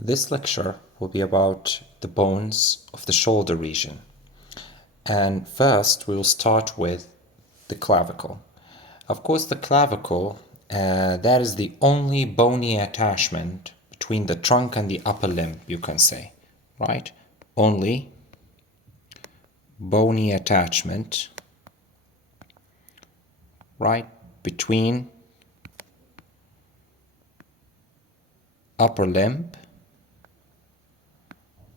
This lecture will be about the bones of the shoulder region. And first we will start with the clavicle. Of course, the clavicle, that is the only bony attachment between the trunk and the upper limb, you can say, right? Only bony attachment, right, between upper limb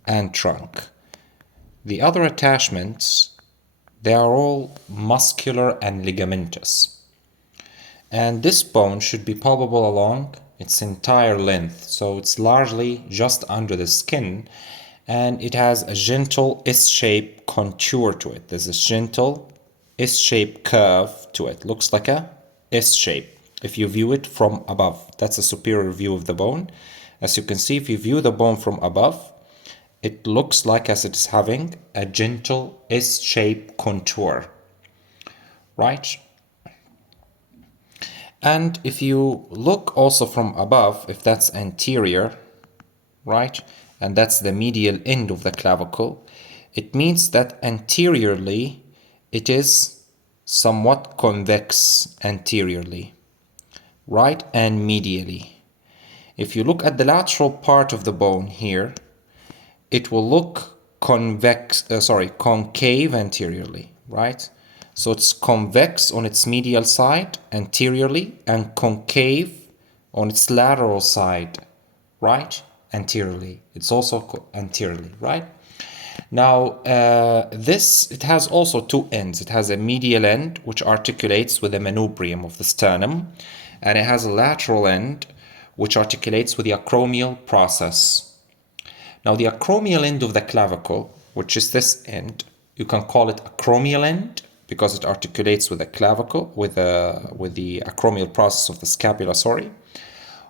and trunk. The other attachments, they are all muscular and ligamentous. And this bone should be palpable along its entire length, so it's largely just under the skin, and it has a gentle S-shaped contour to it. There's a gentle S-shaped curve to it. Looks like a S-shape if you view it from above. That's a superior view of the bone. As you can see, if you view the bone from above, it looks like as it's having a gentle S-shaped contour, right? And if you look also from above, if that's anterior, right, and that's the medial end of the clavicle, it means that anteriorly it is somewhat convex anteriorly, right, and medially. If you look at the lateral part of the bone here, it will look concave anteriorly, right? So it's convex on its medial side anteriorly and concave on its lateral side, right? Anteriorly. It's also anteriorly, right? Now, it has also two ends. It has a medial end, which articulates with the manubrium of the sternum, and it has a lateral end, which articulates with the acromial process. Now, the acromial end of the clavicle, which is this end, you can call it acromial end because it articulates with the clavicle, with the acromial process of the scapula,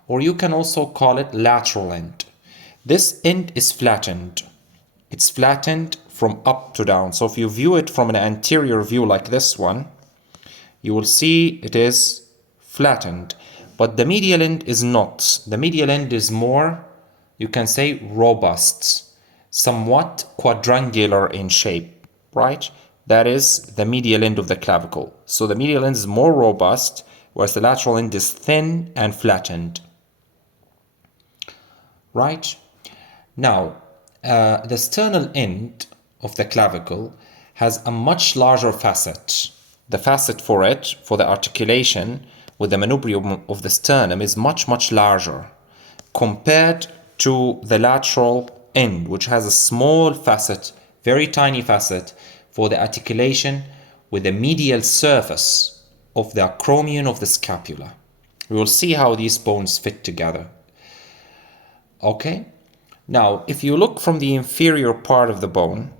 or you can also call it lateral end. This end is flattened. It's flattened from up to down. So if you view it from an anterior view like this one, you will see it is flattened, but the medial end is not. The medial end is more, you can say, robust, somewhat quadrangular in shape, right? That is the medial end of the clavicle. So the medial end is more robust, whereas the lateral end is thin and flattened, right? Now, the sternal end of the clavicle has a much larger facet. The facet for it, for the articulation with the manubrium of the sternum, is much, much larger compared to the lateral end, which has a small facet, very tiny facet, for the articulation with the medial surface of the acromion of the scapula. We will see how these bones fit together. Okay? Now, if you look from the inferior part of the bone,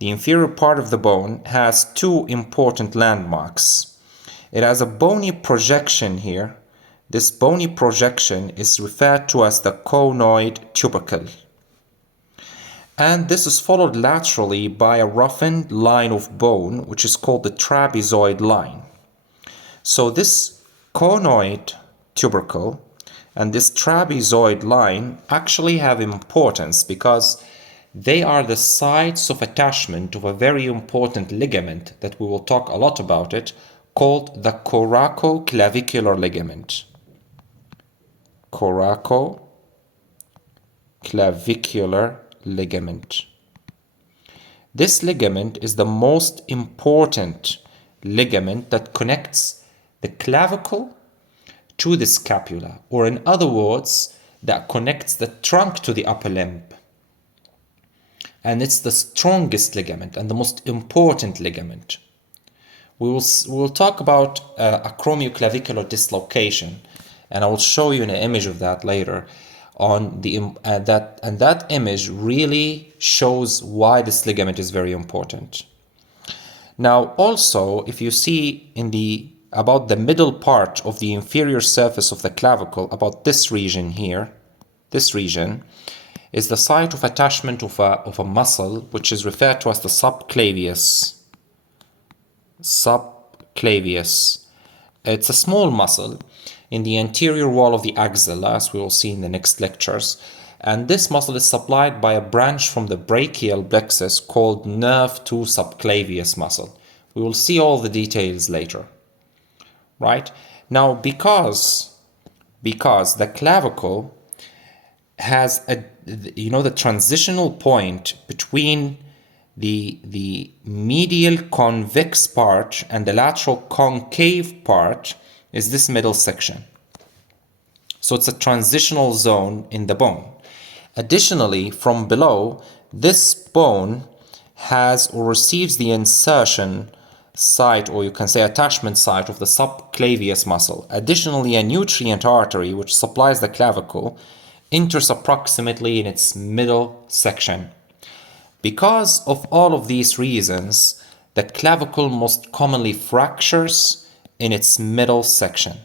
the inferior part of the bone has two important landmarks. It has a bony projection here. This bony projection is referred to as the conoid tubercle. And this is followed laterally by a roughened line of bone, which is called the trapezoid line. So this conoid tubercle and this trapezoid line actually have importance because they are the sites of attachment of a very important ligament that we will talk a lot about it, called the coracoclavicular ligament. Coracoclavicular ligament. This ligament is the most important ligament that connects the clavicle to the scapula, or in other words, that connects the trunk to the upper limb. And it's the strongest ligament and the most important ligament. We will talk about acromioclavicular dislocation, and I will show you an image of that later. That image really shows why this ligament is very important. Now, also, if you see about the middle part of the inferior surface of the clavicle, about this region here, this region is the site of attachment of a muscle which is referred to as the subclavius. Subclavius. It's a small muscle in the anterior wall of the axilla, as we will see in the next lectures. And this muscle is supplied by a branch from the brachial plexus called nerve 2 subclavius muscle. We will see all the details later. Right? Now, because the clavicle has the transitional point between the medial convex part and the lateral concave part is this middle section. So it's a transitional zone in the bone. Additionally, from below, this bone has or receives the insertion site, or you can say attachment site, of the subclavius muscle. Additionally, a nutrient artery which supplies the clavicle enters approximately in its middle section. Because of all of these reasons, the clavicle most commonly fractures in its middle section.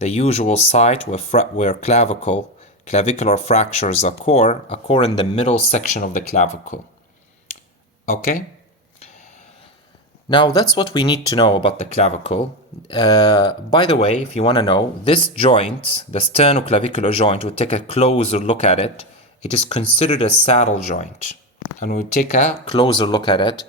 The usual site where clavicular fractures occur in the middle section of the clavicle. Okay? Now that's what we need to know about the clavicle. By the way, if you want to know, this joint, the sternoclavicular joint, we'll take a closer look at it. It is considered a saddle joint. And we'll take a closer look at it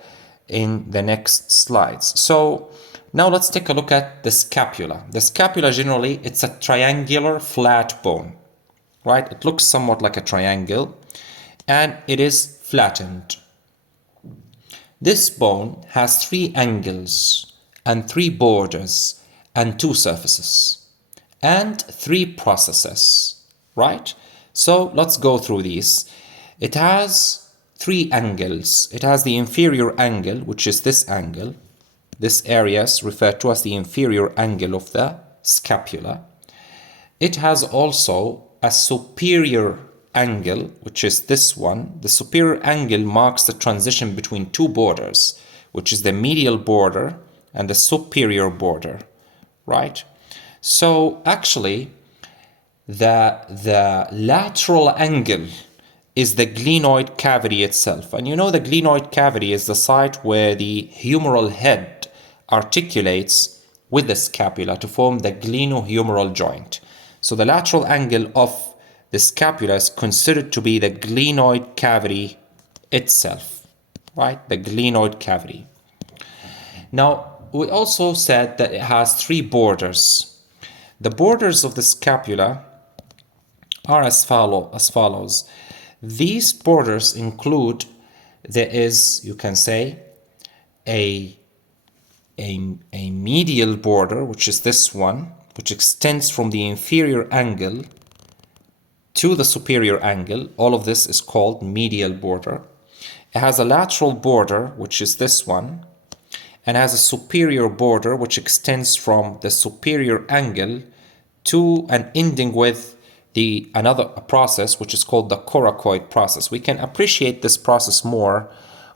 in the next slides. So now let's take a look at the scapula. The scapula generally, it's a triangular flat bone, right? It looks somewhat like a triangle and it is flattened. This bone has 3 angles and 3 borders and 2 surfaces and 3 processes, right? So let's go through these. It has 3 angles. It has the inferior angle, which is this angle. This area is referred to as the inferior angle of the scapula. It has also a superior angle, which is this one. The superior angle marks the transition between 2 borders, which is the medial border and the superior border, right? So actually, the lateral angle is the glenoid cavity itself. And you know the glenoid cavity is the site where the humeral head articulates with the scapula to form the glenohumeral joint. So the lateral angle of the scapula is considered to be the glenoid cavity itself, right? The glenoid cavity. Now, we also said that it has 3 borders. The borders of the scapula are as follows. These borders include, there is, you can say, a medial border, which is this one, which extends from the inferior angle to the superior angle. All of this is called medial border. It has a lateral border, which is this one, and has a superior border, which extends from the superior angle to and ending with another process, which is called the coracoid process. We can appreciate this process more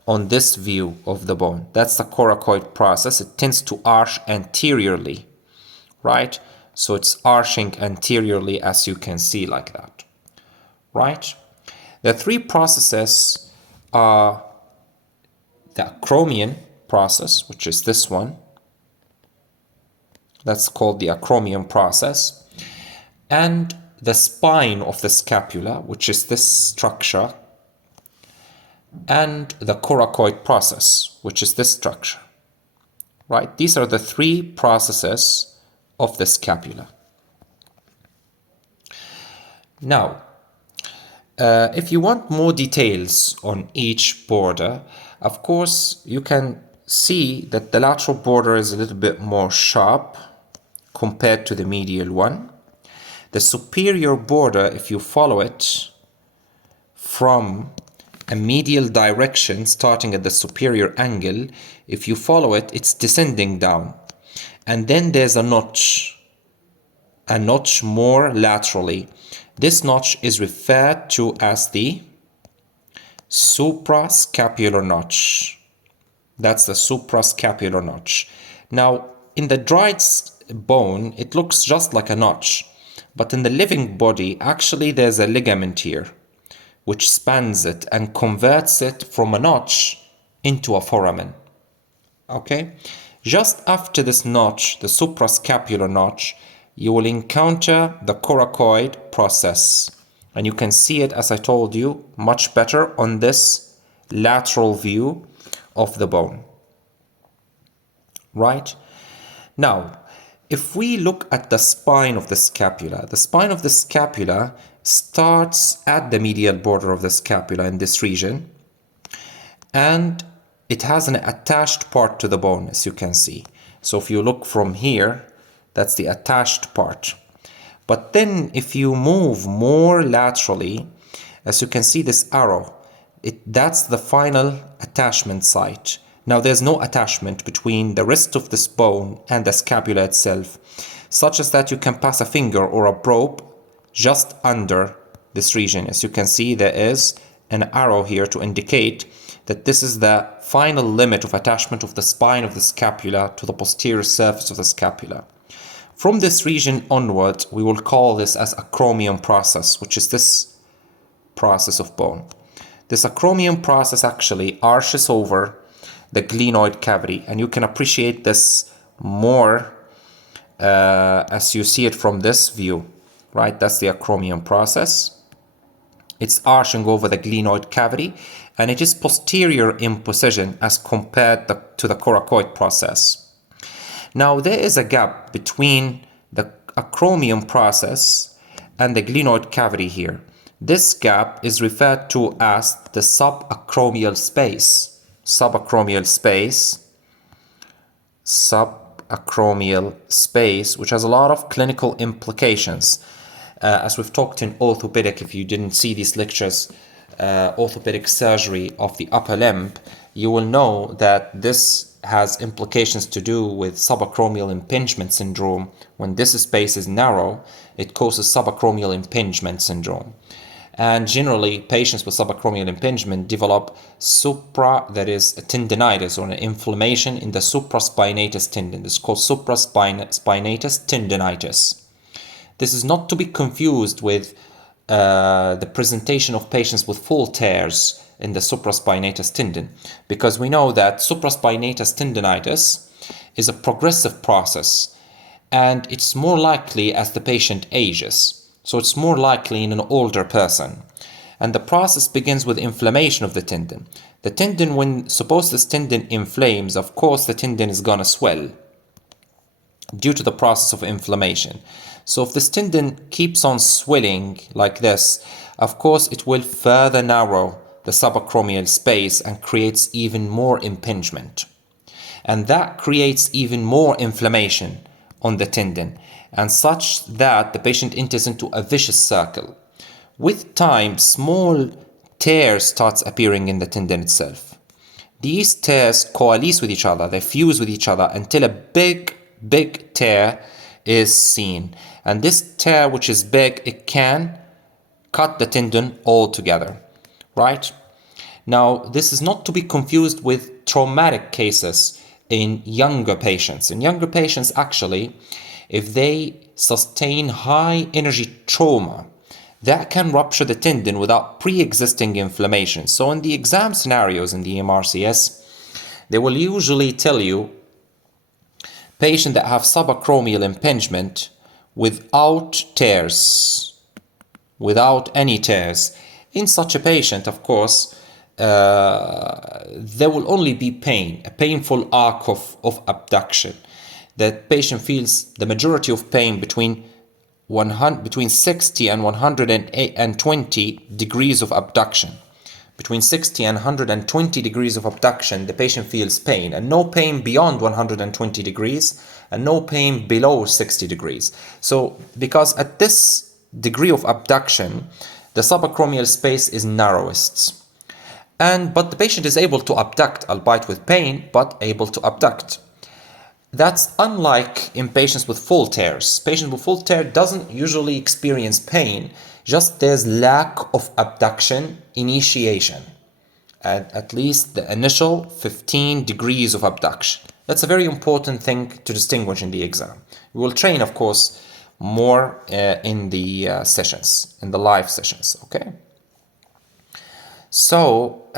on this view of the bone. That's the coracoid process. It tends to arch anteriorly, right? So it's arching anteriorly, as you can see like that, right? The 3 processes are the acromion process, which is this one. That's called the acromion process. And the spine of the scapula, which is this structure, and the coracoid process, which is this structure, right? These are the 3 processes of the scapula. Now, if you want more details on each border, of course, you can see that the lateral border is a little bit more sharp compared to the medial one. The superior border, if you follow it from a medial direction, starting at the superior angle, if you follow it, it's descending down. And then there's a notch more laterally. This notch is referred to as the suprascapular notch. That's the suprascapular notch. Now, in the dried bone, it looks just like a notch. But in the living body, actually there's a ligament here, which spans it and converts it from a notch into a foramen. Okay? Just after this notch, the suprascapular notch, you will encounter the coracoid process. And you can see it, as I told you, much better on this lateral view of the bone. Right? Now, if we look at the spine of the scapula starts at the medial border of the scapula in this region, and it has an attached part to the bone, as you can see. So if you look from here, that's the attached part. But then if you move more laterally, as you can see this arrow, that's the final attachment site. Now there's no attachment between the rest of this bone and the scapula itself, such as that you can pass a finger or a probe just under this region. As you can see, there is an arrow here to indicate that this is the final limit of attachment of the spine of the scapula to the posterior surface of the scapula. From this region onward, we will call this as acromion process, which is this process of bone. This acromion process actually arches over the glenoid cavity, and you can appreciate this more as you see it from this view, right? That's the acromion process. It's arching over the glenoid cavity, and it is posterior in position as compared to the coracoid process. Now there is a gap between the acromion process and the glenoid cavity here. This gap is referred to as the subacromial space. Subacromial space, which has a lot of clinical implications. As we've talked in orthopedic, if you didn't see these lectures, orthopedic surgery of the upper limb, you will know that this has implications to do with subacromial impingement syndrome. When this space is narrow, it causes subacromial impingement syndrome. And generally, patients with subacromial impingement develop that is a tendinitis or an inflammation in the supraspinatus tendon. This is called supraspinatus tendinitis. This is not to be confused with the presentation of patients with full tears in the supraspinatus tendon, because we know that supraspinatus tendinitis is a progressive process, and it's more likely as the patient ages. So it's more likely in an older person. And the process begins with inflammation of the tendon. The tendon, when suppose this tendon inflames, of course the tendon is gonna swell due to the process of inflammation. So if this tendon keeps on swelling like this, of course it will further narrow the subacromial space and creates even more impingement. And that creates even more inflammation on the tendon, and such that the patient enters into a vicious circle. With time, small tears starts appearing in the tendon itself. These tears coalesce with each other, they fuse with each other until a big tear is seen. And this tear, which is big, it can cut the tendon altogether, right? Now, this is not to be confused with traumatic cases in younger patients. In younger patients, actually, if they sustain high energy trauma, that can rupture the tendon without pre-existing inflammation. So in the exam scenarios in the MRCS, they will usually tell you patients that have subacromial impingement without tears, without any tears. In such a patient, of course, there will only be pain, a painful arc of abduction. That patient feels the majority of pain between 60 and 120 degrees of abduction. Between 60 and 120 degrees of abduction, the patient feels pain, and no pain beyond 120 degrees, and no pain below 60 degrees. So, because at this degree of abduction, the subacromial space is narrowest. But the patient is able to abduct, albeit with pain, but able to abduct. That's unlike in patients with full tears. Patients with full tear doesn't usually experience pain, just there's lack of abduction initiation. At least the initial 15 degrees of abduction. That's a very important thing to distinguish in the exam. We will train, of course, more in the sessions, in the live sessions, okay? So,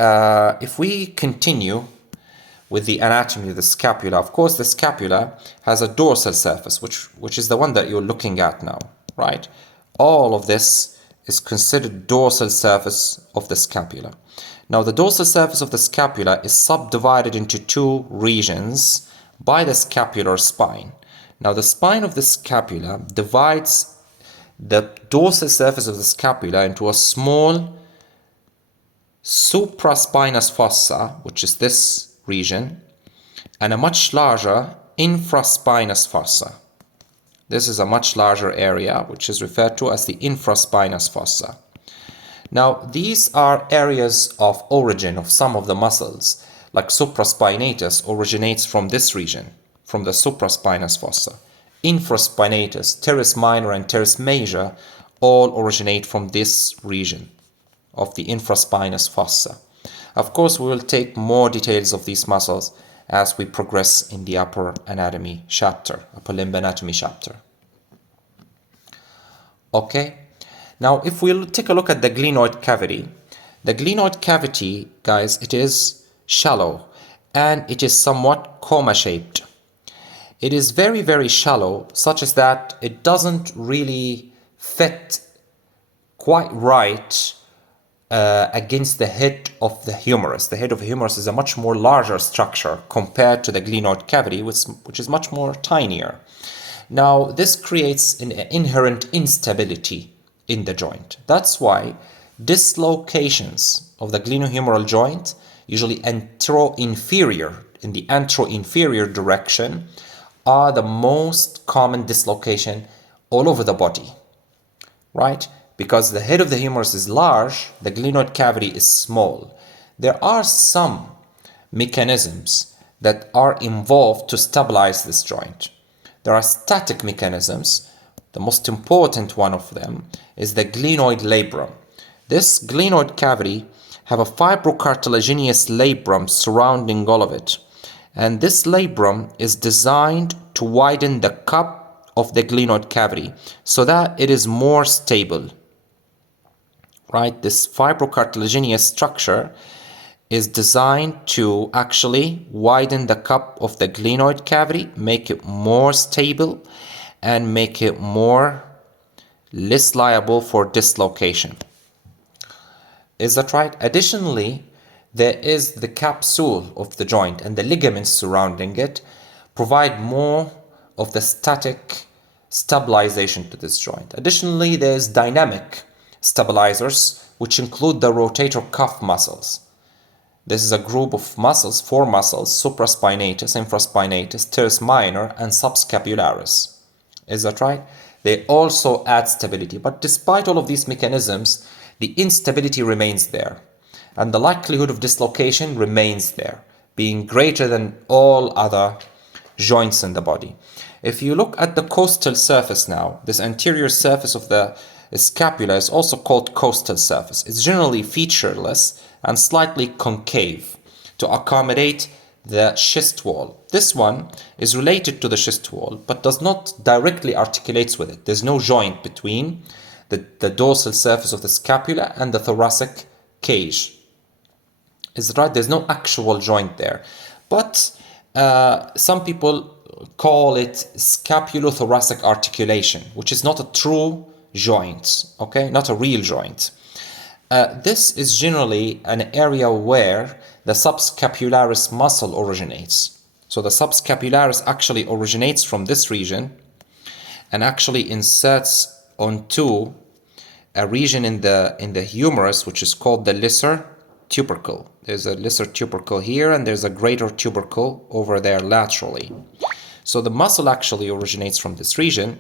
if we continue with the anatomy of the scapula, of course the scapula has a dorsal surface, which is the one that you're looking at now, right? All of this is considered dorsal surface of the scapula. Now, the dorsal surface of the scapula is subdivided into two regions by the scapular spine. Now, the spine of the scapula divides the dorsal surface of the scapula into a small supraspinous fossa, which is this region, and a much larger infraspinous fossa. This is a much larger area, which is referred to as the infraspinous fossa. Now, these are areas of origin of some of the muscles, like supraspinatus originates from this region, from the supraspinous fossa. Infraspinatus, teres minor and teres major all originate from this region of the infraspinous fossa. Of course, we will take more details of these muscles as we progress in the upper anatomy chapter, upper limb anatomy chapter. Okay, now if we'll take a look at the glenoid cavity, guys, it is shallow and it is somewhat coma shaped. It is very, very shallow, such as that it doesn't really fit quite right against the head of the humerus. The head of the humerus is a much more larger structure compared to the glenoid cavity, which is much more tinier. Now, this creates an inherent instability in the joint. That's why dislocations of the glenohumeral joint, usually anteroinferior, in the anteroinferior direction, are the most common dislocation all over the body, right? Because the head of the humerus is large, the glenoid cavity is small. There are some mechanisms that are involved to stabilize this joint. There are static mechanisms. The most important one of them is the glenoid labrum. This glenoid cavity have a fibrocartilaginous labrum surrounding all of it. And this labrum is designed to widen the cup of the glenoid cavity so that it is more stable. Right? This fibrocartilaginous structure is designed to actually widen the cup of the glenoid cavity, make it more stable, and make it less liable for dislocation. Is that right? Additionally, there is the capsule of the joint and the ligaments surrounding it provide more of the static stabilization to this joint. Additionally, there is dynamic stabilizers, which include the rotator cuff muscles. This is a group of muscles, 4 muscles, supraspinatus, infraspinatus, teres minor, and subscapularis. Is that right? They also add stability. But despite all of these mechanisms, the instability remains there. And the likelihood of dislocation remains there, being greater than all other joints in the body. If you look at the costal surface now, this anterior surface of the scapula is also called costal surface. It's generally featureless and slightly concave to accommodate the chest wall. This one is related to the chest wall but does not directly articulate with it. There's no joint between the dorsal surface of the scapula and the thoracic cage. Is that right? There's no actual joint there. But some people call it scapulothoracic articulation, which is not a true joint, okay? Not a real joint. This is generally an area where the subscapularis muscle originates. So the subscapularis actually originates from this region and actually inserts onto a region in the humerus, which is called the lesser tubercle. There's a lesser tubercle here and there's a greater tubercle over there laterally. So the muscle actually originates from this region,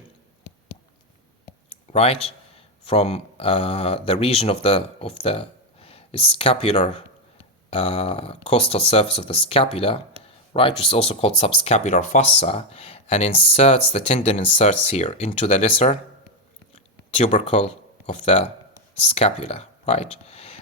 right? From the region of the scapular costal surface of the scapula, right? Which is also called subscapular fossa, and the tendon inserts here into the lesser tubercle of the scapula, right?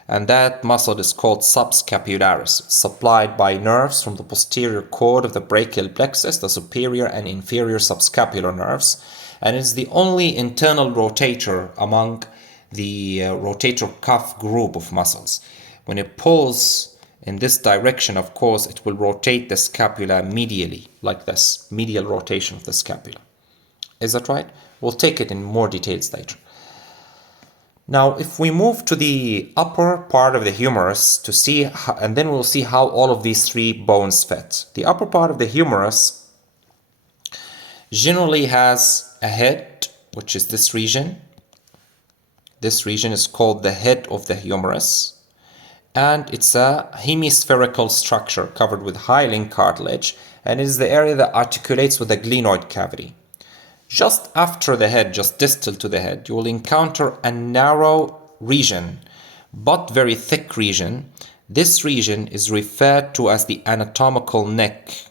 And that muscle is called subscapularis, supplied by nerves from the posterior cord of the brachial plexus, the superior and inferior subscapular nerves, and is the only internal rotator among the rotator cuff group of muscles. When it pulls in this direction, of course, it will rotate the scapula medially, like this, medial rotation of the scapula. Is that right? We'll take it in more details later. Now, if we move to the upper part of the humerus to see, and then we'll see how all of these three bones fit. The upper part of the humerus generally has a head, which is this region. This region is called the head of the humerus, and it's a hemispherical structure covered with hyaline cartilage, and it is the area that articulates with the glenoid cavity. Just after the head, just distal to the head, you will encounter a narrow region, but very thick region. This region is referred to as the anatomical neck.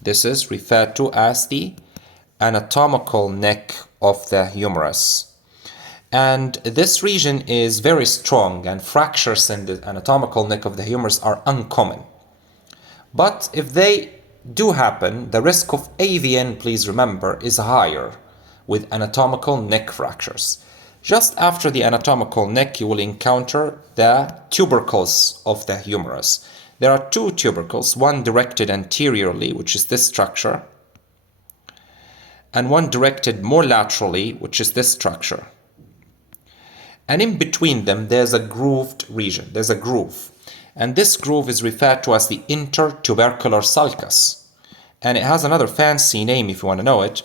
This is referred to as the anatomical neck of the humerus. And this region is very strong, and fractures in the anatomical neck of the humerus are uncommon. But if they do happen, the risk of AVN, please remember, is higher with anatomical neck fractures. Just after the anatomical neck, you will encounter the tubercles of the humerus. There are two tubercles, one directed anteriorly, which is this structure, and one directed more laterally, which is this structure. And in between them, there's a grooved region. There's a groove. And this groove is referred to as the intertubercular sulcus. And it has another fancy name if you want to know it,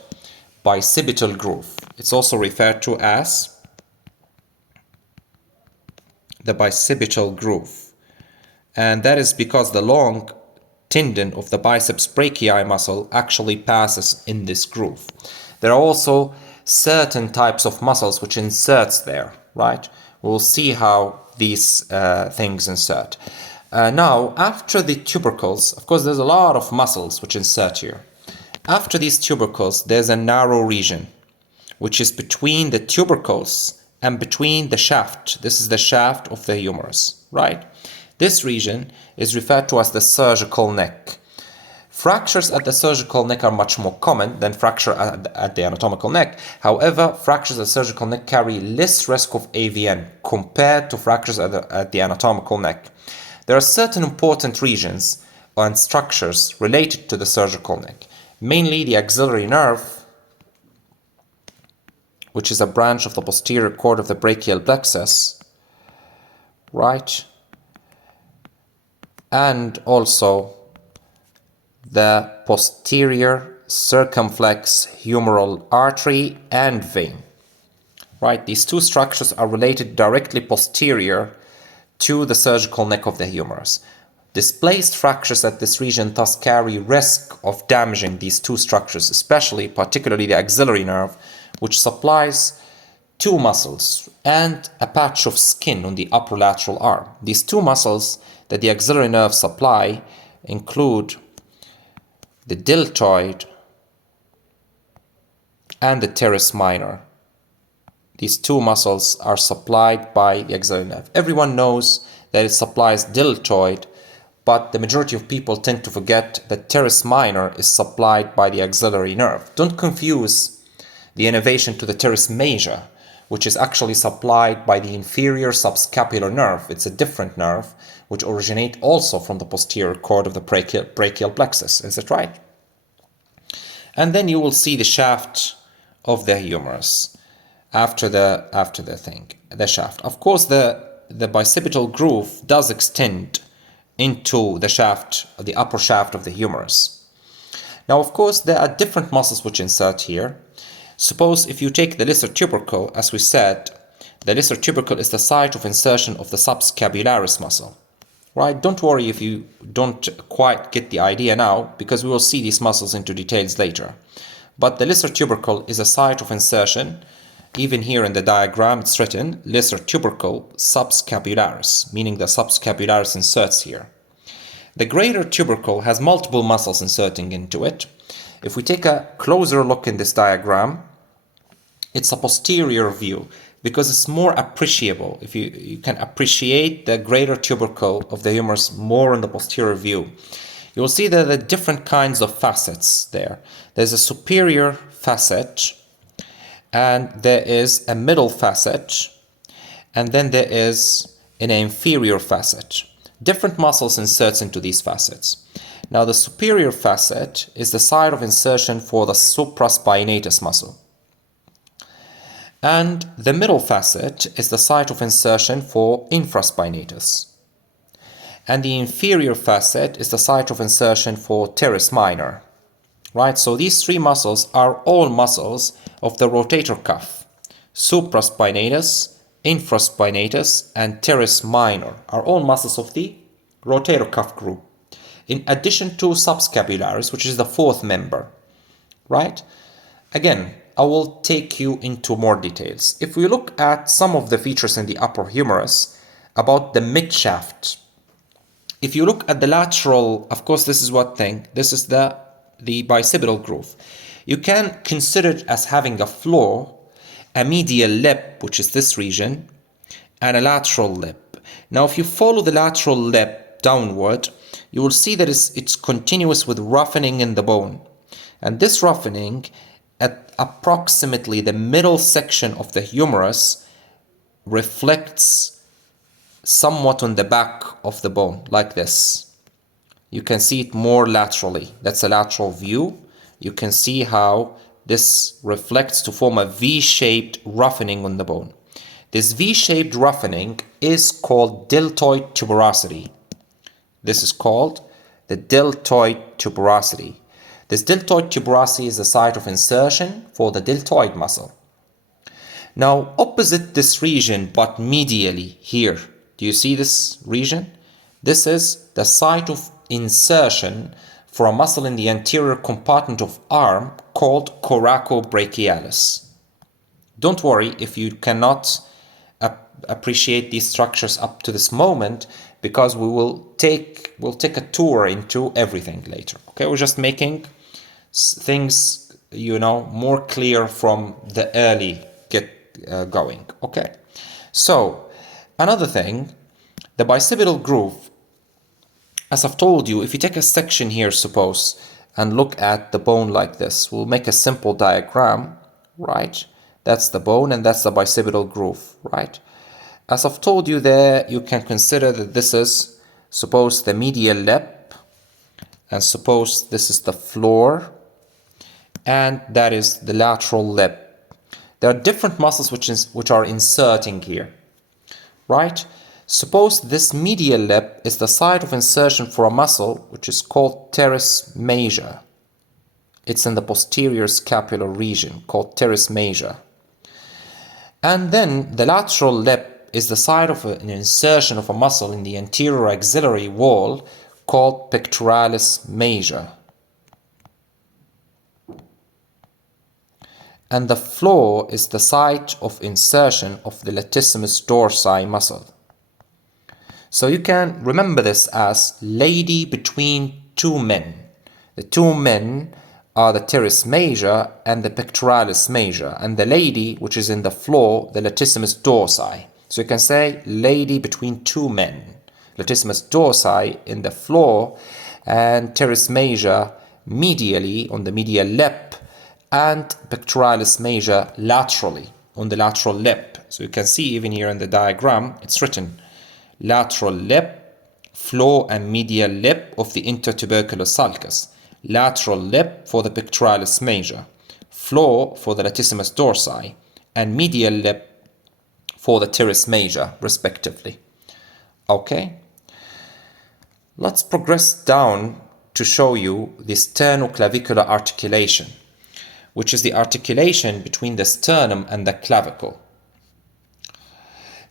bicipital groove. It's also referred to as the bicipital groove. And that is because the long tendon of the biceps brachii muscle actually passes in this groove. There are also certain types of muscles which inserts there, right? We'll see how these things insert. Now, after the tubercles, of course, there's a lot of muscles which insert here. After these tubercles, there's a narrow region, which is between the tubercles and between the shaft. This is the shaft of the humerus, right? This region is referred to as the surgical neck. Fractures at the surgical neck are much more common than fracture at the anatomical neck. However, fractures at the surgical neck carry less risk of AVN compared to fractures at the anatomical neck. There are certain important regions and structures related to the surgical neck, mainly the axillary nerve, which is a branch of the posterior cord of the brachial plexus, right? And also the posterior circumflex humeral artery and vein, right? These two structures are related directly posterior to the surgical neck of the humerus. Displaced fractures at this region thus carry risk of damaging these two structures, particularly the axillary nerve, which supplies two muscles and a patch of skin on the upper lateral arm. These two muscles that the axillary nerve supply include the deltoid and the teres minor. These two muscles are supplied by the axillary nerve. Everyone knows that it supplies deltoid, but the majority of people tend to forget that teres minor is supplied by the axillary nerve. Don't confuse the innervation to the teres major, which is actually supplied by the inferior subscapular nerve. It's a different nerve, which originates also from the posterior cord of the brachial plexus. Is that right? And then you will see the shaft of the humerus after the shaft. Of course, the bicipital groove does extend into the shaft, the upper shaft of the humerus. Now, of course, there are different muscles which insert here. Suppose if you take the lesser tubercle, as we said, the lesser tubercle is the site of insertion of the subscapularis muscle, right? Don't worry if you don't quite get the idea now, because we will see these muscles into details later. But the lesser tubercle is a site of insertion. Even here in the diagram, it's written lesser tubercle subscapularis, meaning the subscapularis inserts here. The greater tubercle has multiple muscles inserting into it. If we take a closer look in this diagram, it's a posterior view because it's more appreciable. If you can appreciate the greater tubercle of the humerus more in the posterior view, you'll see that there are different kinds of facets there. There's a superior facet, and there is a middle facet, and then there is an inferior facet. Different muscles inserts into these facets. Now, the superior facet is the site of insertion for the supraspinatus muscle. And the middle facet is the site of insertion for infraspinatus. And the inferior facet is the site of insertion for teres minor. Right, so these three muscles are all muscles of the rotator cuff. Supraspinatus, infraspinatus, and teres minor are all muscles of the rotator cuff group, in addition to subscapularis, which is the fourth member. Right? Again, I will take you into more details. If we look at some of the features in the upper humerus about the midshaft, if you look at the lateral, of course, this is one thing. This is the bicipital groove. You can consider it as having a floor, a medial lip, which is this region, and a lateral lip. Now, if you follow the lateral lip downward, you will see that it's continuous with roughening in the bone. And this roughening at approximately the middle section of the humerus reflects somewhat on the back of the bone, like this. You can see it more laterally. That's a lateral view. You can see how this reflects to form a V-shaped roughening on the bone. This V-shaped roughening is called deltoid tuberosity. This is called the deltoid tuberosity. This deltoid tuberosity is the site of insertion for the deltoid muscle. Now, opposite this region, but medially here, do you see this region? This is the site of insertion for a muscle in the anterior compartment of arm called coracobrachialis. Don't worry if you cannot appreciate these structures up to this moment, because we'll take a tour into everything later. Okay, we're just making things, more clear from the early going. Okay, so another thing, the bicipital groove, as I've told you, if you take a section here, suppose, and look at the bone like this, we'll make a simple diagram, right? That's the bone and that's the bicipital groove, right? As I've told you there, you can consider that this is, suppose, the medial lip, and suppose this is the floor, and that is the lateral lip. There are different muscles which are inserting here, right? Suppose this medial lip is the site of insertion for a muscle which is called teres major. It's in the posterior scapular region called teres major. And then the lateral lip is the site of an insertion of a muscle in the anterior axillary wall called pectoralis major. And the floor is the site of insertion of the latissimus dorsi muscle. So you can remember this as lady between two men. The two men are the teres major and the pectoralis major, and the lady, which is in the floor, the latissimus dorsi. So you can say lady between two men. Latissimus dorsi in the floor and teres major medially on the medial lip, and pectoralis major laterally on the lateral lip. So you can see even here in the diagram, it's written lateral lip, floor and medial lip of the intertubercular sulcus, lateral lip for the pectoralis major, floor for the latissimus dorsi, and medial lip for the teres major, respectively. Okay, let's progress down to show you the sternoclavicular articulation, which is the articulation between the sternum and the clavicle.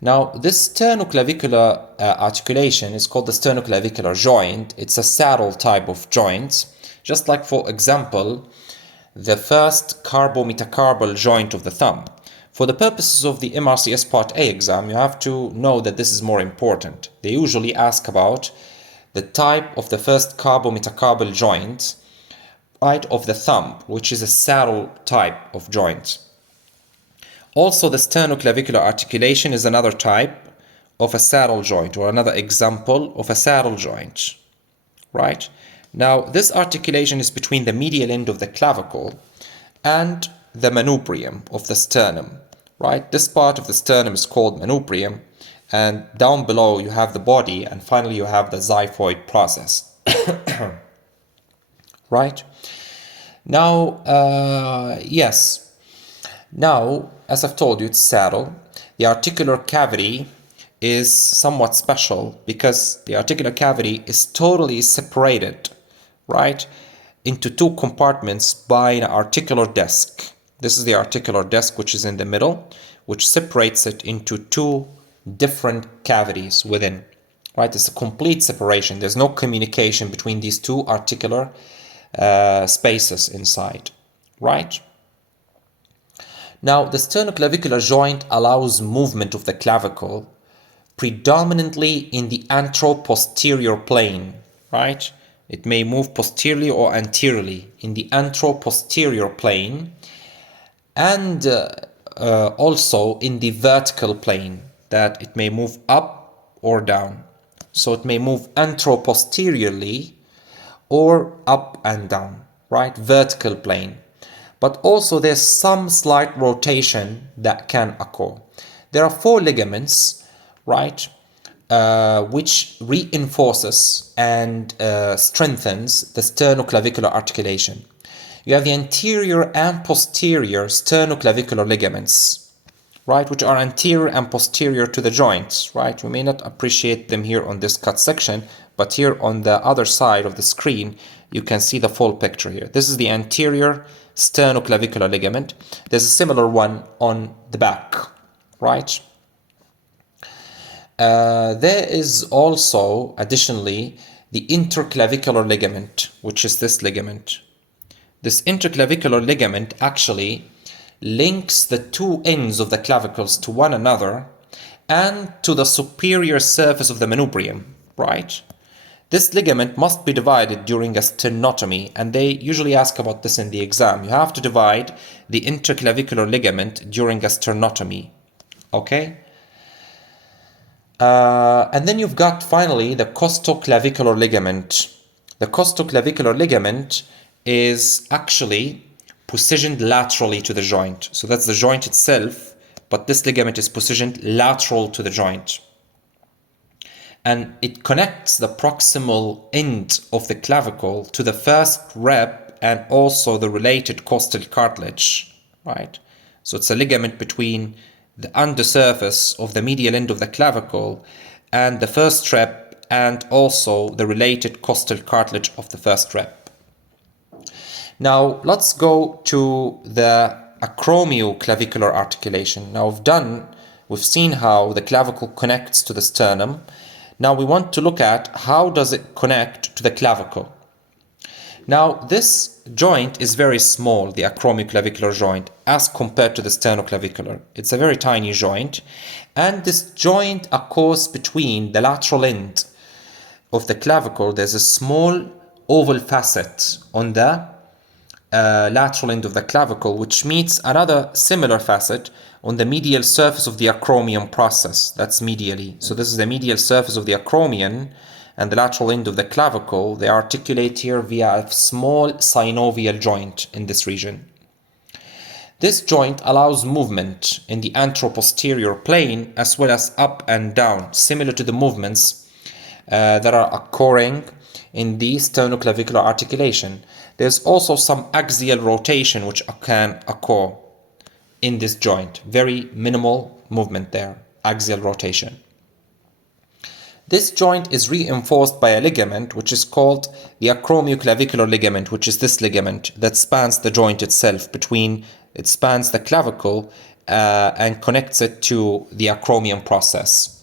Now, this sternoclavicular articulation is called the sternoclavicular joint. It's a saddle type of joint, just like, for example, the first carbometacarbal joint of the thumb. For the purposes of the MRCS Part A exam, you have to know that this is more important. They usually ask about the type of the first carbometacarbal joint, right, of the thumb, which is a saddle type of joint. Also, the sternoclavicular articulation is another type of a saddle joint, or another example of a saddle joint, right? Now, this articulation is between the medial end of the clavicle and the manubrium of the sternum, right? This part of the sternum is called manubrium, and down below you have the body, and finally you have the xiphoid process, right? Now, yes. Now, as I've told you, it's saddle. The articular cavity is somewhat special because the articular cavity is totally separated, right, into two compartments by an articular disc. This is the articular disc, which is in the middle, which separates it into two different cavities within, right? It's a complete separation. There's no communication between these two articular spaces inside, right? Now, the sternoclavicular joint allows movement of the clavicle predominantly in the anteroposterior plane, right? It may move posteriorly or anteriorly in the anteroposterior plane, and also in the vertical plane, that it may move up or down. So it may move anteroposteriorly or up and down, right? Vertical plane. But also there's some slight rotation that can occur. There are 4 ligaments, right, which reinforces and strengthens the sternoclavicular articulation. You have the anterior and posterior sternoclavicular ligaments, right, which are anterior and posterior to the joints, right? We may not appreciate them here on this cut section, but here on the other side of the screen, you can see the full picture here. This is the anterior sternoclavicular ligament. There's a similar one on the back, right? There is also, additionally, the interclavicular ligament, which is this ligament. This interclavicular ligament actually links the two ends of the clavicles to one another and to the superior surface of the manubrium, right? This ligament must be divided during a sternotomy, and they usually ask about this in the exam. You have to divide the interclavicular ligament during a sternotomy, okay? And then you've got finally the costoclavicular ligament. The costoclavicular ligament is actually positioned laterally to the joint. So that's the joint itself, but this ligament is positioned lateral to the joint. And it connects the proximal end of the clavicle to the first rib and also the related costal cartilage, right? So it's a ligament between the undersurface of the medial end of the clavicle and the first rib and also the related costal cartilage of the first rib. Now let's go to the acromioclavicular articulation. Now we've seen how the clavicle connects to the sternum. Now we want to look at how does it connect to the clavicle. Now this joint is very small, the acromioclavicular joint, as compared to the sternoclavicular. It's a very tiny joint, and this joint occurs between the lateral end of the clavicle. There's a small oval facet on the lateral end of the clavicle, which meets another similar facet on the medial surface of the acromion process. That's medially. So this is the medial surface of the acromion and the lateral end of the clavicle. They articulate here via a small synovial joint in this region. This joint allows movement in the anteroposterior plane as well as up and down, similar to the movements that are occurring in the sternoclavicular articulation. There's also some axial rotation which can occur in this joint. Very minimal movement there, axial rotation. This joint is reinforced by a ligament which is called the acromioclavicular ligament, which is this ligament that spans the joint itself. It spans the clavicle and connects it to the acromion process.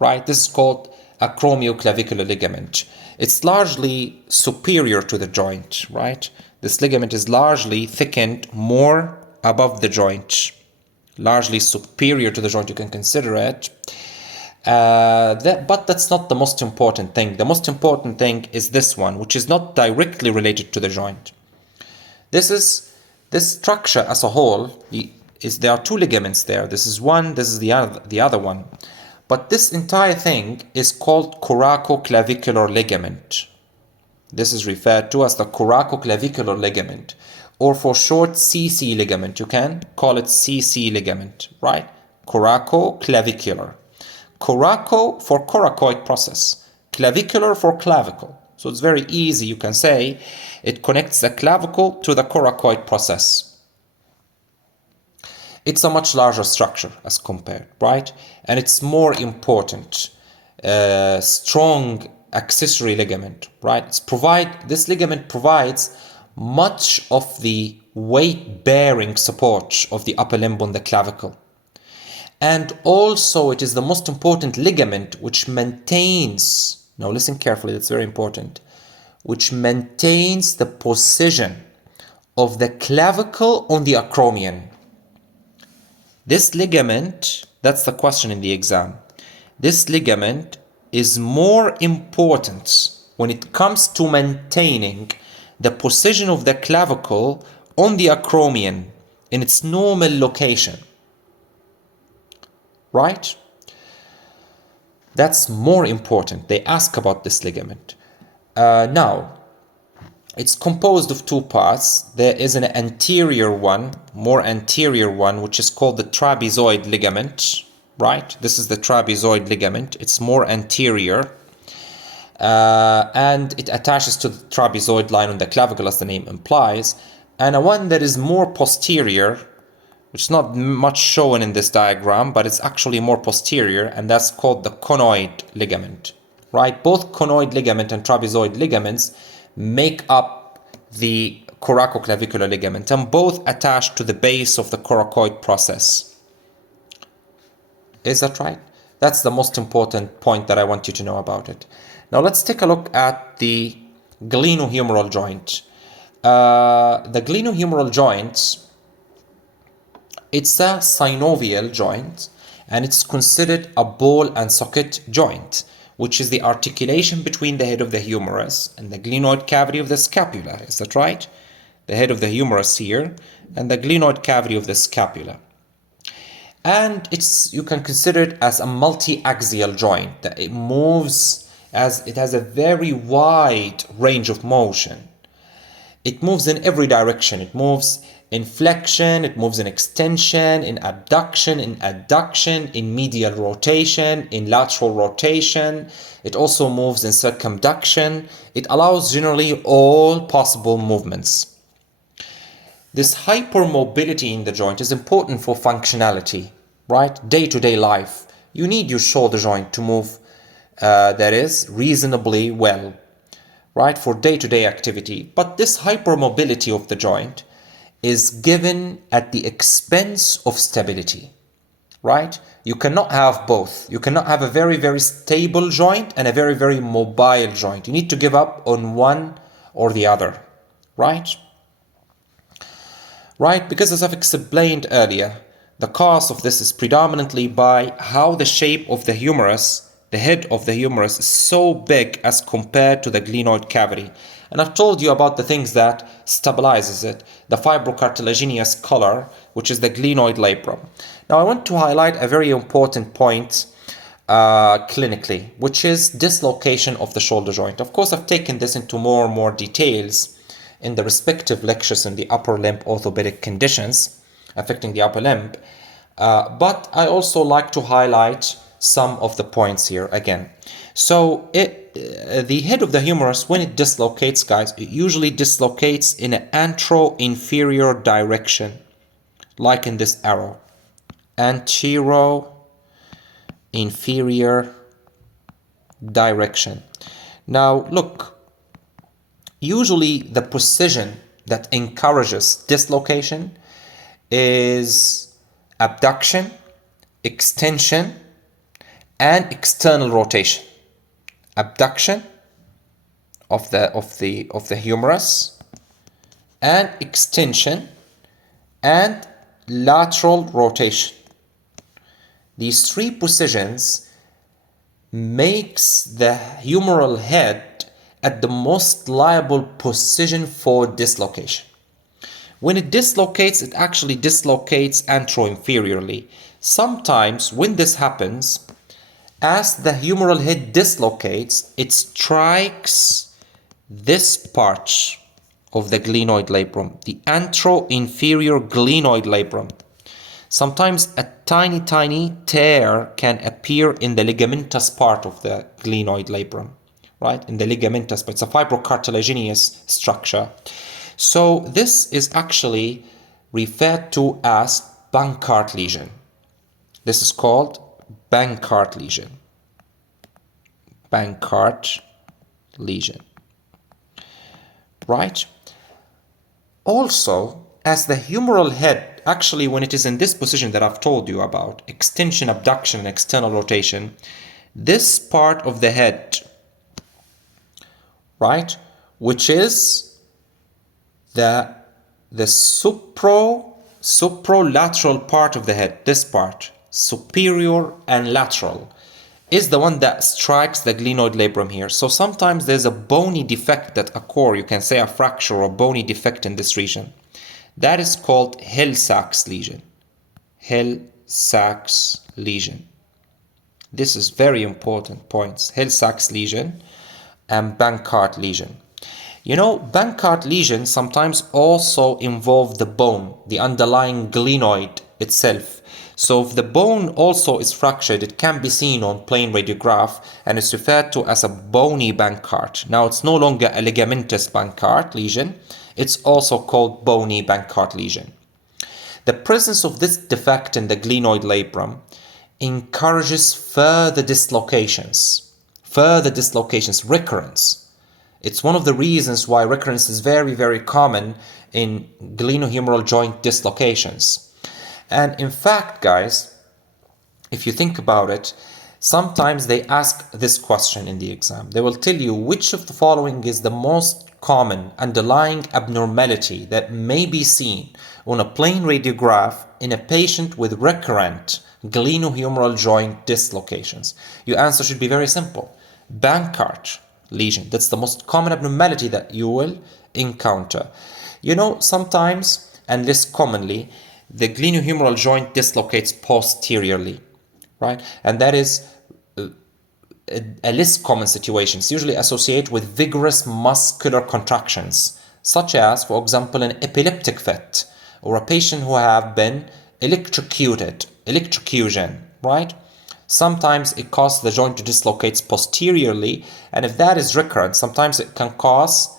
Right? This is called acromioclavicular ligament. It's largely superior to the joint, right? This ligament is largely thickened more above the joint, largely superior to the joint, you can consider it. But that's not the most important thing. The most important thing is this one, which is not directly related to the joint. This structure as a whole, there are two ligaments there. This is one, this is the other one. But this entire thing is called coracoclavicular ligament. This is referred to as the coracoclavicular ligament, or for short CC ligament. You can call it CC ligament, right? Coracoclavicular. Coraco for coracoid process, clavicular for clavicle. So it's very easy. You can say it connects the clavicle to the coracoid process. It's a much larger structure as compared, right? And it's more important, strong accessory ligament, right? This ligament provides much of the weight-bearing support of the upper limb on the clavicle. And also it is the most important ligament which maintains, now listen carefully, that's very important, which maintains the position of the clavicle on the acromion. This ligament, that's the question in the exam. This ligament is more important when it comes to maintaining the position of the clavicle on the acromion in its normal location. Right? That's more important. They ask about this ligament. Now, it's composed of two parts. There is an anterior one, more anterior one, which is called the trapezoid ligament, right? This is the trapezoid ligament. It's more anterior. And it attaches to the trapezoid line on the clavicle, as the name implies. And a one that is more posterior, which is not much shown in this diagram, but it's actually more posterior, and that's called the conoid ligament, right? Both conoid ligament and trapezoid ligaments make up the coracoclavicular ligament, and both attached to the base of the coracoid process. Is that right? That's the most important point that I want you to know about it. Now let's take a look at the glenohumeral joint. The glenohumeral joint, it's a synovial joint, and it's considered a ball and socket joint, which is the articulation between the head of the humerus and the glenoid cavity of the scapula. Is that right? The head of the humerus here and the glenoid cavity of the scapula. And you can consider it as a multi-axial joint, that it moves as it has a very wide range of motion. It moves in every direction. It moves in flexion, it moves in extension, in abduction, in adduction, in medial rotation, in lateral rotation. It also moves in circumduction. It allows generally all possible movements. This hypermobility in the joint is important for functionality, right? Day-to-day life. You need your shoulder joint to move, that is, reasonably well, right? For day-to-day activity. But this hypermobility of the joint is given at the expense of stability, right? You cannot have both. You cannot have a very, very stable joint and a very, very mobile joint. You need to give up on one or the other, right? Right, because as I've explained earlier, the cause of this is predominantly by how the shape of the humerus, the head of the humerus, is so big as compared to the glenoid cavity. And I've told you about the things that stabilizes it, the fibrocartilaginous color, which is the glenoid labrum. Now I want to highlight a very important point clinically, which is dislocation of the shoulder joint. Of course, I've taken this into more and more details in the respective lectures in the upper limb orthopedic conditions affecting the upper limb. But I also like to highlight some of the points here again. So the head of the humerus, when it dislocates, guys, it usually dislocates in an antero-inferior direction, like in this arrow. Antero-inferior direction. Now, look, usually the position that encourages dislocation is abduction, extension, and external rotation. Abduction of the humerus, and extension and lateral rotation. These three positions makes the humeral head at the most liable position for dislocation. When it dislocates, it actually dislocates anteroinferiorly. Sometimes when this happens, as the humeral head dislocates, it strikes this part of the glenoid labrum, the antero-inferior glenoid labrum. Sometimes a tiny tear can appear in the ligamentous part of the glenoid labrum, right? In the ligamentous, but it's a fibrocartilaginous structure. So this is actually referred to as Bankart lesion. This is called Bankart lesion. Bankart lesion. Right? Also, as the humeral head, actually when it is in this position that I've told you about, extension, abduction, and external rotation, this part of the head, right, which is the suprolateral part of the head, this part, superior and lateral, is the one that strikes the glenoid labrum here. So sometimes there's a bony defect that occurs, you can say a fracture or bony defect in this region. That is called Hill-Sachs lesion. Hill-Sachs lesion. This is very important points. Hill-Sachs lesion and Bankart lesion. You know, Bankart lesions sometimes also involve the bone, the underlying glenoid itself. So if the bone also is fractured, it can be seen on plain radiograph and is referred to as a bony Bankart. Now it's no longer a ligamentous Bankart lesion, it's also called bony Bankart lesion. The presence of this defect in the glenoid labrum encourages further dislocations, recurrence. It's one of the reasons why recurrence is very, very common in glenohumeral joint dislocations. And in fact, guys, if you think about it, sometimes they ask this question in the exam. They will tell you which of the following is the most common underlying abnormality that may be seen on a plain radiograph in a patient with recurrent glenohumeral joint dislocations. Your answer should be very simple. Bankart lesion. That's the most common abnormality that you will encounter. You know, sometimes, and less commonly, the glenohumeral joint dislocates posteriorly, right? And that is a less common situation. It's usually associated with vigorous muscular contractions, such as, for example, an epileptic fit or a patient who have been electrocution, right? Sometimes it causes the joint to dislocate posteriorly, and if that is recurrent, sometimes it can cause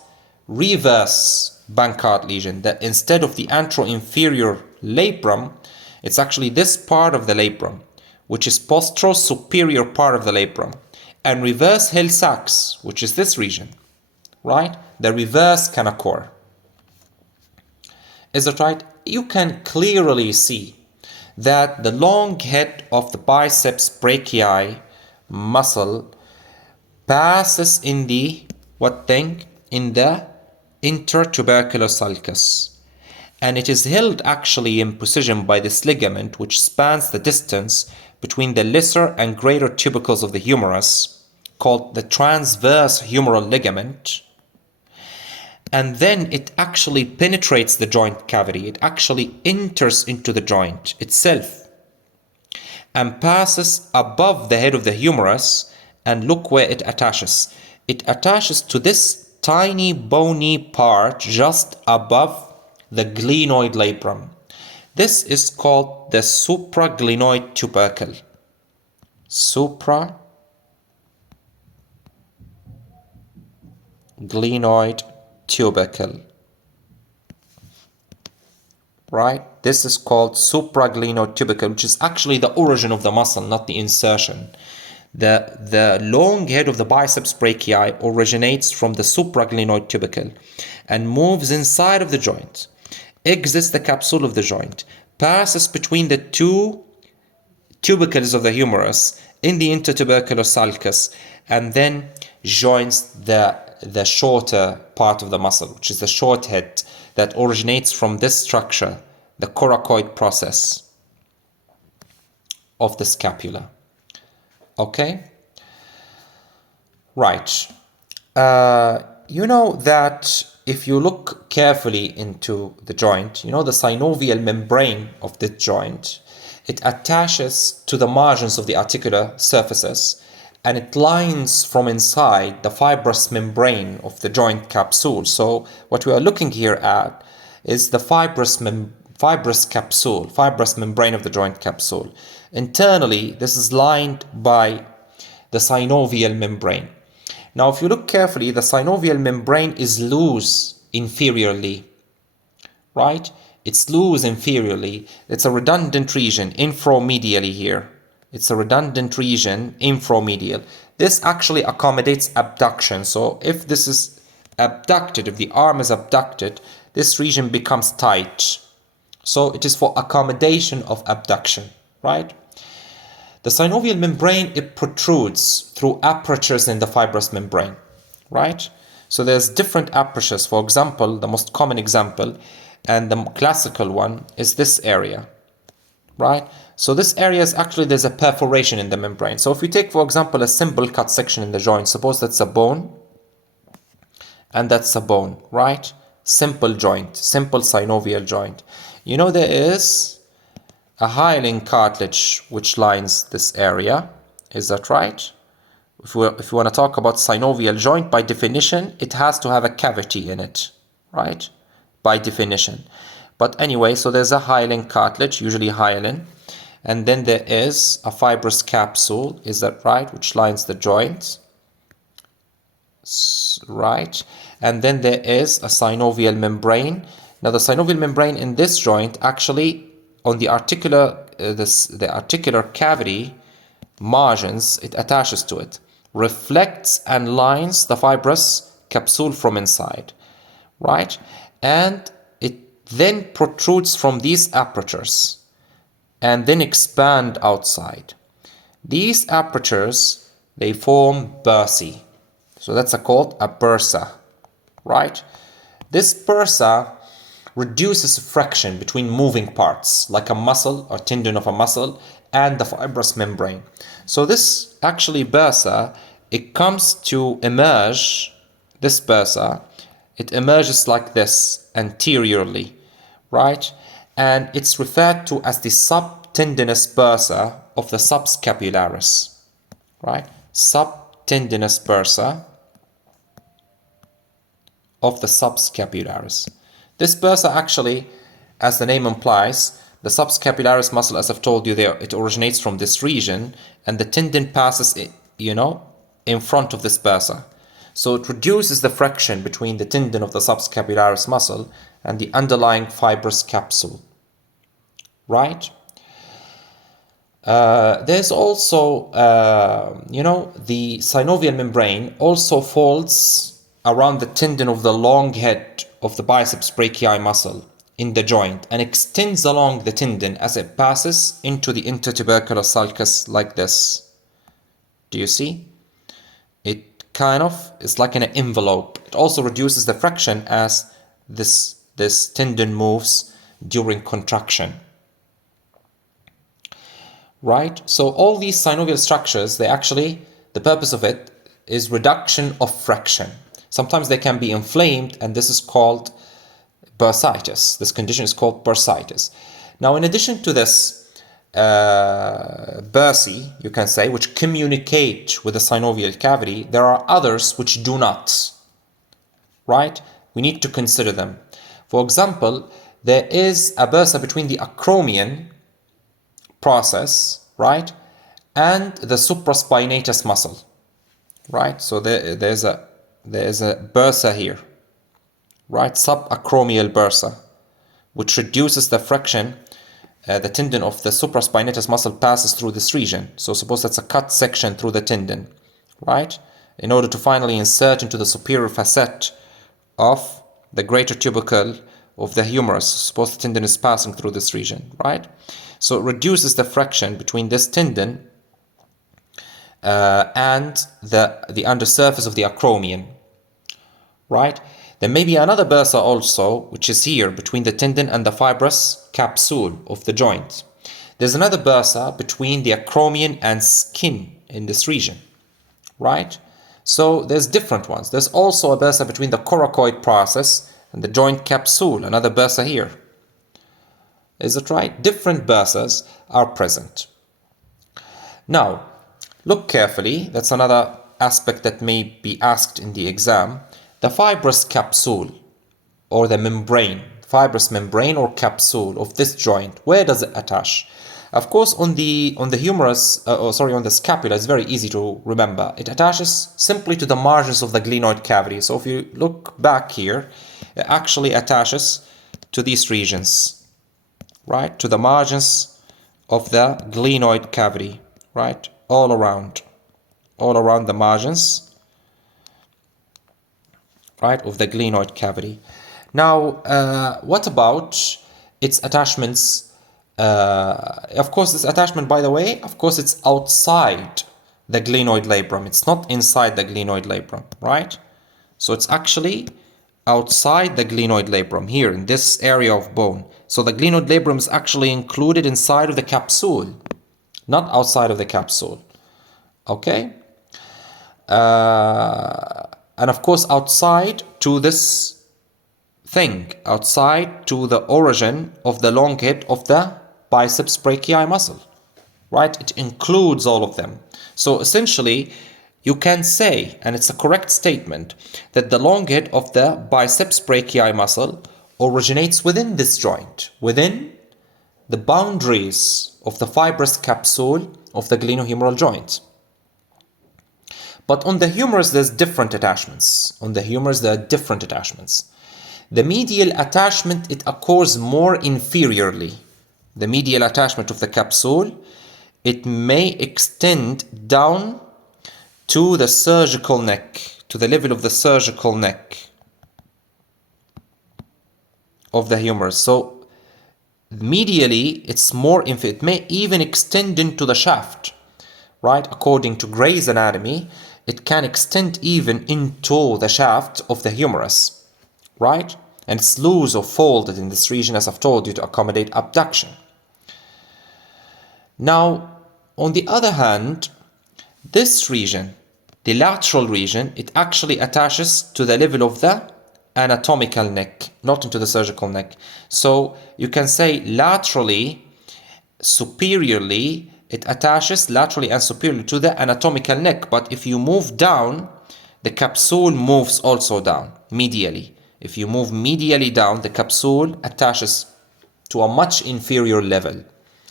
reverse Bankart lesion, that instead of the anteroinferior labrum, it's actually this part of the labrum, which is postero-superior part of the labrum, and reverse Hill-Sachs, which is this region, right? The reverse can occur. Is that right? You can clearly see that the long head of the biceps brachii muscle passes in the, in the intertubercular sulcus. And it is held actually in position by this ligament which spans the distance between the lesser and greater tubercles of the humerus, called the transverse humeral ligament. And then it actually penetrates the joint cavity. It actually enters into the joint itself and passes above the head of the humerus, and look where it attaches. It attaches to this tiny bony part just above the glenoid labrum. This is called the supraglenoid tubercle. Supraglenoid tubercle. Right? This is called supraglenoid tubercle, which is actually the origin of the muscle, not the insertion. The long head of the biceps brachii originates from the supraglenoid tubercle and moves inside of the joint, exits the capsule of the joint, passes between the two tubercles of the humerus in the intertubercular sulcus, and then joins the shorter part of the muscle, which is the short head that originates from this structure, the coracoid process of the scapula. Okay? Right. You know that if you look carefully into the joint, you know the synovial membrane of the joint, it attaches to the margins of the articular surfaces, and it lines from inside the fibrous membrane of the joint capsule. So what we are looking here at is the fibrous membrane of the joint capsule. Internally, this is lined by the synovial membrane. Now, if you look carefully, the synovial membrane is loose inferiorly, right? It's loose inferiorly. It's a redundant region inframedially here. It's a redundant region inframedial. This actually accommodates abduction. So if this is abducted, if the arm is abducted, this region becomes tight. So it is for accommodation of abduction, right? The synovial membrane, it protrudes through apertures in the fibrous membrane, right? So there's different apertures. For example, the most common example and the classical one is this area, right? So this area is actually, there's a perforation in the membrane. So if you take, for example, a simple cut section in the joint, suppose that's a bone and that's a bone, right? Simple joint, simple synovial joint. You know, there is a hyaline cartilage which lines this area. Is that right? If you want to talk about synovial joint, by definition, it has to have a cavity in it, right? By definition. But anyway, so there's a hyaline cartilage, usually hyaline, and then there is a fibrous capsule, is that right, which lines the joint, right? And then there is a synovial membrane. Now the synovial membrane in this joint actually on the articular, the articular cavity margins, it attaches to it, reflects and lines the fibrous capsule from inside, right? And it then protrudes from these apertures and then expand outside. These apertures, they form bursae. So that's called a bursa, right? This bursa reduces friction between moving parts, like a muscle or tendon of a muscle and the fibrous membrane. So this actually bursa, it comes to emerge, this bursa, it emerges like this anteriorly, right? And it's referred to as the subtendinous bursa of the subscapularis, right? Subtendinous bursa of the subscapularis. This bursa actually, as the name implies, the subscapularis muscle, as I've told you there, it originates from this region and the tendon passes, in front of this bursa. So it reduces the friction between the tendon of the subscapularis muscle and the underlying fibrous capsule, right? There's also, the synovial membrane also folds around the tendon of the long head of the biceps brachii muscle in the joint and extends along the tendon as it passes into the intertubercular sulcus like this. Do you see? It kind of is like an envelope. It also reduces the friction as this tendon moves during contraction. Right? So all these synovial structures, the purpose of it is reduction of friction. Sometimes they can be inflamed, and this is called bursitis. This condition is called bursitis. Now, in addition to this bursae, you can say, which communicate with the synovial cavity, there are others which do not, right? We need to consider them. For example, there is a bursa between the acromion process, right, and the supraspinatus muscle, right? So there's a bursa here, right, subacromial bursa, which reduces the friction. The tendon of the supraspinatus muscle passes through this region. So suppose that's a cut section through the tendon, right, in order to finally insert into the superior facet of the greater tubercle of the humerus. Suppose the tendon is passing through this region, right? So it reduces the friction between this tendon and the undersurface of the acromion, right? There may be another bursa also, which is here between the tendon and the fibrous capsule of the joint. There's another bursa between the acromion and skin in this region, right? So there's different ones. There's also a bursa between the coracoid process and the joint capsule, another bursa here. Is it right? Different bursas are present. Now, look carefully. That's another aspect that may be asked in the exam. The fibrous capsule or the membrane, fibrous membrane or capsule of this joint, where does it attach? Of course, on the humerus, on the scapula, it's very easy to remember. It attaches simply to the margins of the glenoid cavity. So if you look back here, it actually attaches to these regions, right? To the margins of the glenoid cavity, right? All around the margins, right, of the glenoid cavity. Now, what about its attachments? Of course, this attachment, by the way, of course, it's outside the glenoid labrum. It's not inside the glenoid labrum, right? So it's actually outside the glenoid labrum, here in this area of bone. So the glenoid labrum is actually included inside of the capsule, not outside of the capsule. Okay? And of course, outside to this thing, outside to the origin of the long head of the biceps brachii muscle, right? It includes all of them. So essentially, you can say, and it's a correct statement, that the long head of the biceps brachii muscle originates within this joint, within the boundaries of the fibrous capsule of the glenohumeral joint. But on the humerus, there's different attachments. On the humerus, there are different attachments. The medial attachment, it occurs more inferiorly. The medial attachment of the capsule, it may extend down to the surgical neck, to the level of the surgical neck of the humerus. So medially, it's more inferior. It may even extend into the shaft, right? According to Gray's anatomy, it can extend even into the shaft of the humerus, right? And it's loose or folded in this region, as I've told you, to accommodate abduction. Now, on the other hand, this region, the lateral region, it actually attaches to the level of the anatomical neck, not into the surgical neck. So you can say laterally, superiorly, it attaches laterally and superiorly to the anatomical neck. But if you move down, the capsule moves also down medially. If you move medially down, the capsule attaches to a much inferior level.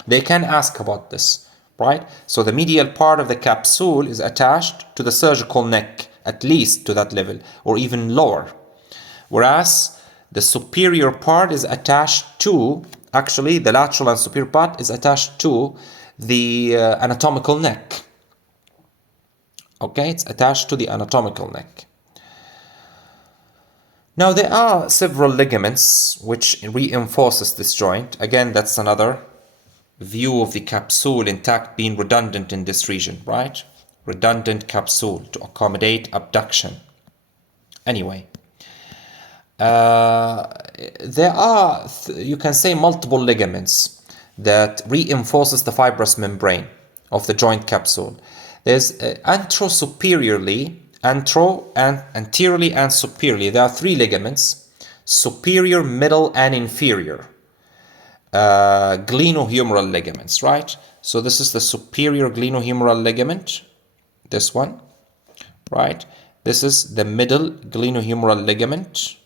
They can ask about this, right? So the medial part of the capsule is attached to the surgical neck, at least to that level, or even lower. Whereas the superior part is attached to, actually the lateral and superior part is attached to the anatomical neck. Okay, it's attached to the anatomical neck. Now there are several ligaments which reinforces this joint. Again, that's another view of the capsule intact being redundant in this region, right? Redundant capsule to accommodate abduction. Anyway, there are, you can say, multiple ligaments that reinforces the fibrous membrane of the joint capsule. There's anterosuperiorly, anteriorly and superiorly. There are three ligaments: superior, middle, and inferior. Glenohumeral ligaments, right? So this is the superior glenohumeral ligament, this one, right? This is the middle glenohumeral ligament,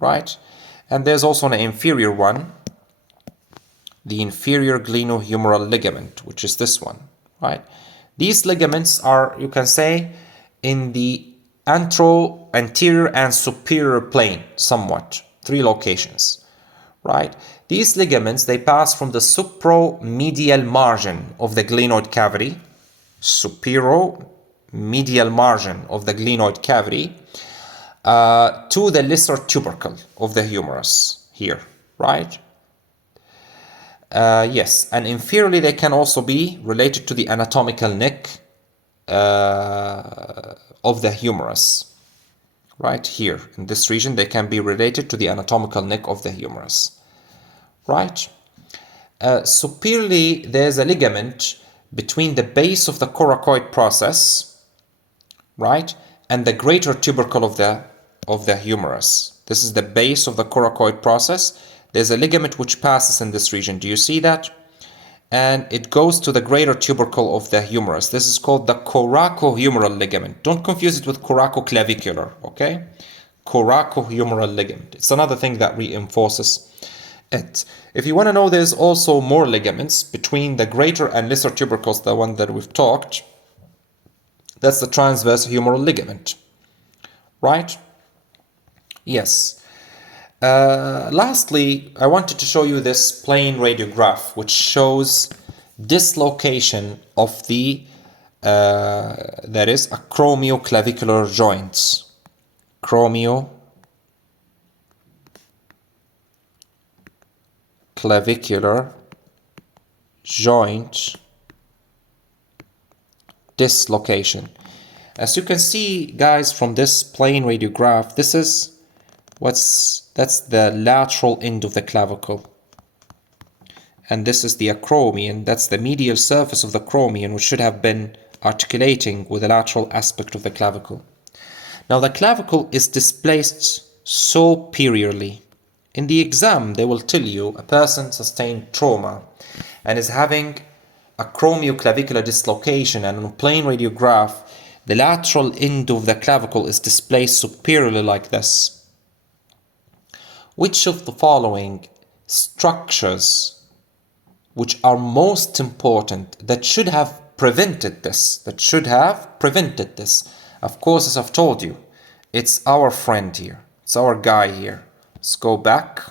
right? And there's also an inferior one, the inferior glenohumeral ligament, which is this one, right? These ligaments are, you can say, in the anterior and superior plane, somewhat, three locations, right? These ligaments, they pass from the supromedial margin of the glenoid cavity, supromedial margin of the glenoid cavity, to the lesser tubercle of the humerus here, right? Yes, and inferiorly they can also be related to the anatomical neck of the humerus, right here in this region. They can be related to the anatomical neck of the humerus, right? Superiorly, there's a ligament between the base of the coracoid process, right, and the greater tubercle of the humerus. This is the base of the coracoid process. There's a ligament which passes in this region. Do you see that? And it goes to the greater tubercle of the humerus. This is called the coracohumeral ligament. Don't confuse it with coracoclavicular, okay? Coracohumeral ligament. It's another thing that reinforces it. If you want to know, there's also more ligaments between the greater and lesser tubercles, the one that we've talked. That's the transverse humeral ligament, right? Yes. Lastly, I wanted to show you this plane radiograph, which shows dislocation of the that is acromioclavicular joints. Acromioclavicular joint dislocation. As you can see, guys, from this plane radiograph, that's the lateral end of the clavicle. And this is the acromion, that's the medial surface of the acromion, which should have been articulating with the lateral aspect of the clavicle. Now the clavicle is displaced superiorly. In the exam, they will tell you a person sustained trauma and is having acromioclavicular dislocation, and on a plane radiograph, the lateral end of the clavicle is displaced superiorly like this. Which of the following structures, which are most important, that should have prevented this? Of course, as I've told you, it's our friend here. It's our guy here. Let's go back.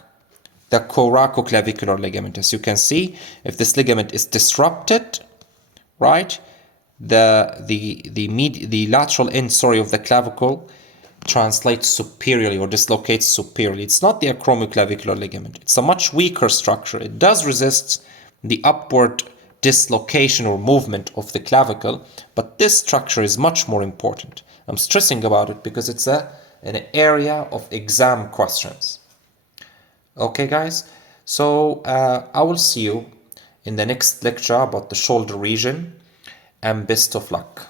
The coracoclavicular ligament. As you can see, if this ligament is disrupted, right, the lateral end, of the clavicle translates superiorly or dislocates superiorly. It's not the acromioclavicular ligament. It's a much weaker structure. It does resist the upward dislocation or movement of the clavicle, but this structure is much more important. I'm stressing about it because it's an area of exam questions. Okay, guys, so I will see you in the next lecture about the shoulder region, and best of luck.